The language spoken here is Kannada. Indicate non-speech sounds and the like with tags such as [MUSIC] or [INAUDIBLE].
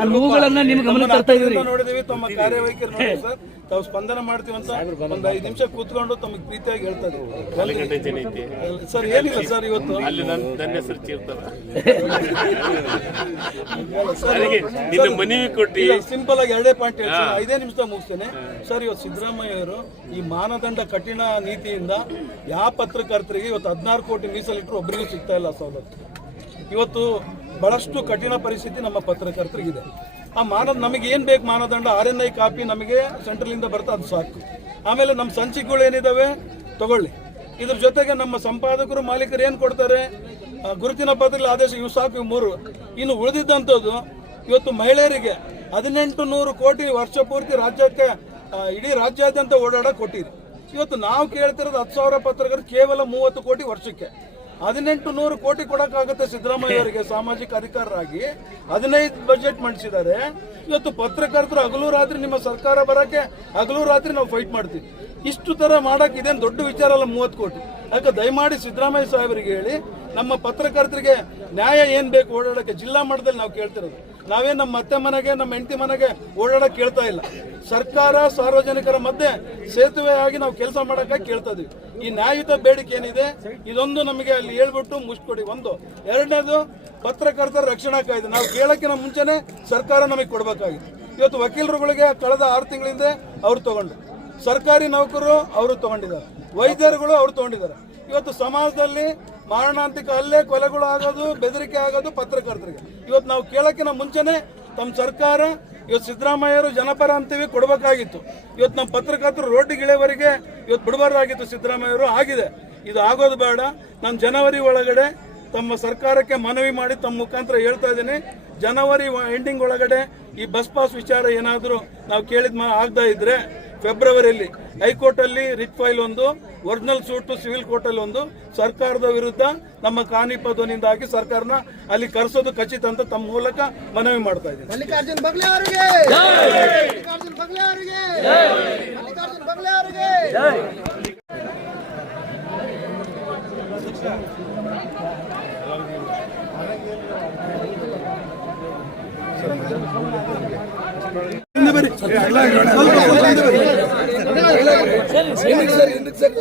ಆ ನೋವುಗಳನ್ನ ನಿಮ್ಮ ಗಮನಕ್ಕೆ ತರ್ತಾ ಇದೀವಿ ಅದನ್ನ ನೋಡಿದೀವಿ ತಮ್ಮ ಕಾರ್ಯವೈಖರಿ ನೋಡಿ ಸರ್. ತಾವು ಸ್ಪಂದನ ಮಾಡ್ತೀವಿ ಅಂತ ಒಂದ್ ಐದು ನಿಮಿಷ ಕೂತ್ಕೊಂಡು ತಮಗೆ ಪ್ರೀತಿಯಾಗಿ ಹೇಳ್ತಾ ಇದ್ರು. ಸರ್ ಏನಿಲ್ಲ ಸರ್ ಇವತ್ತು? ಅಲ್ಲಿ ನನ್ನ ನನ್ನ ಹೆಸರು ಚೀರ್ತಾರ ನನಗೆ ನಿನ್ನ ಮನವಿ ಕೊಟ್ಟು. ಸಿಂಪಲ್ ಆಗಿ ಎರಡೇ ಪಾಯಿಂಟ್ ಹೇಳ್ತೀನಿ. ಐದೇ ನಿಮಿಷ ಮುಗಿಸ್ತೇನೆ. ಸರ್ ಇವತ್ತು ಸಿದ್ದರಾಮಯ್ಯ ಅವರು ಈ ಮಾನದಂಡ ಕಠಿಣ ನೀತಿಯಿಂದ ಯಾವ ಪತ್ರಕರ್ತರಿಗೆ ಇವತ್ತು ಹದಿನಾರು ಕೋಟಿ ಮೀಸಲಿಟ್ಟರು ಒಬ್ಬರಿಗೂ ಸಿಗ್ತಾ ಇಲ್ಲ ಸವಲತ್ತು ಇವತ್ತು ಬಹಳಷ್ಟು ಕಠಿಣ ಪರಿಸ್ಥಿತಿ ನಮ್ಮ ಪತ್ರಕರ್ತರಿಗಿದೆ. ಆ ಮಾನದ ನಮಗೆ ಏನು ಬೇಕು ಮಾನದಂಡ, ಆರ್ ಎನ್ ಐ ಕಾಪಿ ನಮಗೆ ಸೆಂಟ್ರಲಿಂದ ಬರ್ತಾ ಅದು ಸಾಕು. ಆಮೇಲೆ ನಮ್ಮ ಸಂಚಿಕೆಗಳು ಏನಿದಾವೆ? ತಗೊಳ್ಳಿ. ಇದ್ರ ಜೊತೆಗೆ ನಮ್ಮ ಸಂಪಾದಕರು, ಮಾಲೀಕರು ಏನು ಕೊಡ್ತಾರೆ? ಗುರುತಿನ ಪತ್ರ ಆದೇಶ, ಇವು ಸಾಕು, ಇವು ಮೂರು. ಇನ್ನು ಉಳಿದಿದ್ದಂಥದ್ದು, ಇವತ್ತು ಮಹಿಳೆಯರಿಗೆ ಹದಿನೆಂಟು ನೂರು ಕೋಟಿ ವರ್ಷ ಪೂರ್ತಿ ರಾಜ್ಯಕ್ಕೆ ಇಡೀ ರಾಜ್ಯಾದ್ಯಂತ ಓಡಾಡ ಕೊಟ್ಟಿದೆ. ಇವತ್ತು ನಾವು ಕೇಳ್ತಿರೋದು ಹತ್ತು ಸಾವಿರ ಪತ್ರಕರ್ತರು ಕೇವಲ ಮೂವತ್ತು ಕೋಟಿ ವರ್ಷಕ್ಕೆ. ಹದಿನೆಂಟು ನೂರು ಕೋಟಿ ಕೊಡಕ್ಕಾಗುತ್ತೆ ಸಿದ್ದರಾಮಯ್ಯ [LAUGHS] ಅವರಿಗೆ ಸಾಮಾಜಿಕ ಅಧಿಕಾರರಾಗಿ. ಹದಿನೈದು ಬಜೆಟ್ ಮಂಡಿಸಿದ್ದಾರೆ ಇವತ್ತು ಪತ್ರಕರ್ತರು ಹಗಲು ರಾತ್ರಿ ನಿಮ್ಮ ಸರ್ಕಾರ ಬರಕ್ಕೆ ಹಗಲು ರಾತ್ರಿ ನಾವು ಫೈಟ್ ಮಾಡ್ತೀವಿ. ಇಷ್ಟು ತರ ಮಾಡಕ್ ಇದೇನು ದೊಡ್ಡ ವಿಚಾರ ಅಲ್ಲ ಮೂವತ್ತು ಕೋಟಿ. ಯಾಕೆ ದಯಮಾಡಿ ಸಿದ್ದರಾಮಯ್ಯ ಸಾಹೇಬರಿಗೆ ಹೇಳಿ ನಮ್ಮ ಪತ್ರಕರ್ತರಿಗೆ ನ್ಯಾಯ ಏನ್ ಬೇಕು ಓಡಾಡಕ್ಕೆ ಜಿಲ್ಲಾ ಮಟ್ಟದಲ್ಲಿ ನಾವು ಕೇಳ್ತಿರೋದು. ನಾವೇ ನಮ್ಮ ಅತ್ತೆ ಮನೆಗೆ, ನಮ್ಮ ಹೆಂಡತಿ ಮನೆಗೆ ಓಡಾಡಕ್ಕೆ ಕೇಳ್ತಾ ಇಲ್ಲ. ಸರ್ಕಾರ ಸಾರ್ವಜನಿಕರ ಮಧ್ಯೆ ಸೇತುವೆ ಆಗಿ ನಾವು ಕೆಲಸ ಮಾಡಕ್ಕಾಗಿ ಕೇಳ್ತಾ ಇದೀವಿ. ಈ ನ್ಯಾಯಯುತ ಬೇಡಿಕೆ ಏನಿದೆ, ಇದೊಂದು ನಮಗೆ ಅಲ್ಲಿ ಹೇಳ್ಬಿಟ್ಟು ಮುಚ್ಚಿಕೊಡಿ. ಒಂದು. ಎರಡನೇದು, ಪತ್ರಕರ್ತರ ರಕ್ಷಣಾ ಕಾಯ್ದೆ. ನಾವು ಕೇಳಕ್ಕಿಂತ ಮುಂಚೆನೆ ಸರ್ಕಾರ ನಮಗೆ ಕೊಡಬೇಕಾಗಿದೆ. ಇವತ್ತು ವಕೀಲರುಗಳಿಗೆ ಕಳೆದ ಆರು ತಿಂಗಳಿಂದ ಅವ್ರು ತಗೊಂಡ್ರು. ಸರ್ಕಾರಿ ನೌಕರರು ಅವರು ತಗೊಂಡಿದ್ದಾರೆ. ವೈದ್ಯರುಗಳು ಅವರು ತಗೊಂಡಿದ್ದಾರೆ. ಇವತ್ತು ಸಮಾಜದಲ್ಲಿ ಮಾರಣಾಂತಿಕ ಹಲ್ಲೆ, ಕೊಲೆಗಳು ಆಗೋದು, ಬೆದರಿಕೆ ಆಗೋದು ಪತ್ರಕರ್ತರಿಗೆ. ಇವತ್ತು ನಾವು ಕೇಳೋಕ್ಕಿಂತ ಮುಂಚೆನೆ ತಮ್ಮ ಸರ್ಕಾರ, ಇವತ್ತು ಸಿದ್ದರಾಮಯ್ಯರು ಜನಪರ ಅಂತೀವಿ, ಕೊಡಬೇಕಾಗಿತ್ತು. ಇವತ್ತು ನಮ್ಮ ಪತ್ರಕರ್ತರು ರೋಡ್ಗಿಳೆವರೆಗೆ ಇವತ್ತು ಬಿಡಬಾರ್ದಾಗಿತ್ತು ಸಿದ್ದರಾಮಯ್ಯರು, ಆಗಿದೆ. ಇದು ಆಗೋದು ಬೇಡ. ನಾನು ಜನವರಿ ಒಳಗಡೆ ತಮ್ಮ ಸರ್ಕಾರಕ್ಕೆ ಮನವಿ ಮಾಡಿ ತಮ್ಮ ಮುಖಾಂತರ ಹೇಳ್ತಾ ಇದ್ದೀನಿ. ಜನವರಿ ಎಂಡಿಂಗ್ ಒಳಗಡೆ ಈ ಬಸ್ ಪಾಸ್ ವಿಚಾರ ಏನಾದರೂ ನಾವು ಕೇಳಿದ ಮಾ ಇದ್ರೆ ಫೆಬ್ರವರಿಯಲ್ಲಿ ಹೈಕೋರ್ಟಲ್ಲಿ ರಿಟ್ ಫೈಲ್ ಒಂದು ಒರಿಜಿನಲ್ ಸೂಟು ಸಿವಿಲ್ ಕೋರ್ಟಲ್ಲಿ ಒಂದು. ಸರ್ಕಾರದ ವಿರುದ್ಧ ನಮ್ಮ ಕಾನಿಪ ಧ್ವನಿಯಿಂದಾಗಿ ಸರ್ಕಾರನ ಅಲ್ಲಿ ಕರೆಸೋದು ಖಚಿತ ಅಂತ ತಮ್ಮ ಮೂಲಕ ಮನವಿ ಮಾಡ್ತಾ ಇದ್ದೀನಿ. ಮಲ್ಲಿಕಾರ್ಜುನ್ ಬಗ್ಲೆ ಅವರಿಗೆ! ಮಲ್ಲಿಕಾರ್ಜುನ್ ಬಗ್ಲೆ ಅವರಿಗೆ! ಮಲ್ಲಿಕಾರ್ಜುನ್ ಬಗ್ಲೆ ಅವರಿಗೆ! ಹಿಂದೆ ಬರ್ರಿ. ఎందుకు సార్?